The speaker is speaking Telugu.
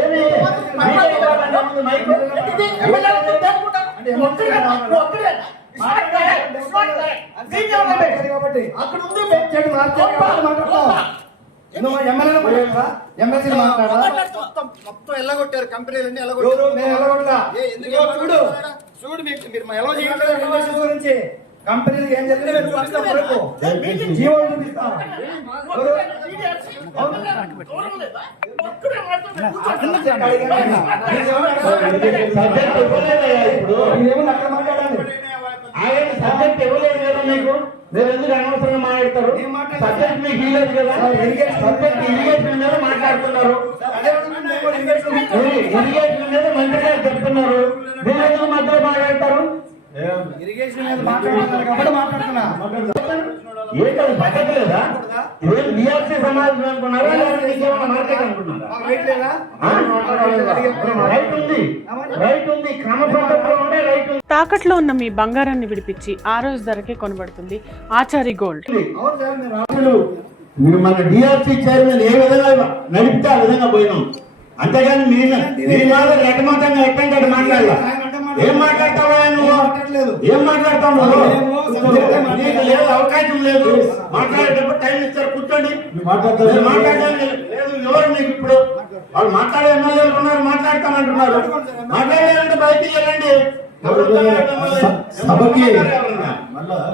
ఏమి అక్కడ ఉంది మొత్తం ఎల్లగొట్టారు కంపెనీలన్నీ చూడు చూడు మీరు ఎలా చేయలేదు గురించి కంపెనీలు ఏం జరిగింది జీవో చూపిస్తాం ఆయన సబ్జెక్ట్ ఇవ్వలేదు కదా మీకు, మీరు ఎందుకు అనవసరంగా మాట్లాడతారు? సబ్జెక్ట్ మీకు ఇవ్వలేదు కదా, సబ్జెక్ట్ ఇరిగేషన్ మీద మాట్లాడుతున్నారు, ఇరిగేషన్ మీద మంత్రిగా చెప్తున్నారు, మీరు ఎందుకు మధ్యలో మాట్లాడతారు? ఇరిగేషన్ మీద మాట్లాడుతున్నారు కాబట్టి మాట్లాడుతున్నా. ఏంటది పద్ధతి లేదా? ఇదేం బిఆర్సీ సమాజం అనుకున్నారా లేదా నీకేమన్నా మార్కెట్ అనుకున్నారా? రైట్ ఉంది, రైట్ ఉంది, క్రమ పద్ధతిలో ఉండే రైట్ ఉంది. తాకట్లో ఉన్న మీ బంగారాన్ని విడిపించి ఆ రోజు ధరకే కొనబడుతుంది ఆచారి గోల్డ్. మీరు మన డిఆర్సీ చైర్మన్ ఏ విధంగా నడిపితే ఆ విధంగా పోయినాం, అంతేగాని మీ మాత్రం ఎక్కమాతంగా ఎక్కంటే మాట్లాడాల. ఏం మాట్లాడతావా నువ్వు? ఏం మాట్లాడతావు నువ్వు? నీకు లేదు, అవకాశం లేదు. మాట్లాడేటప్పుడు టైం ఇస్తారు, కూర్చోండి. మాట్లాడడానికి లేదు. ఎవరు మీకు ఇప్పుడు వాళ్ళు మాట్లాడే ఎమ్మెల్యేలు ఉన్నారు, మాట్లాడతామంటున్నారు. మాట్లాడాలంటే బయటికి వెళ్ళండి.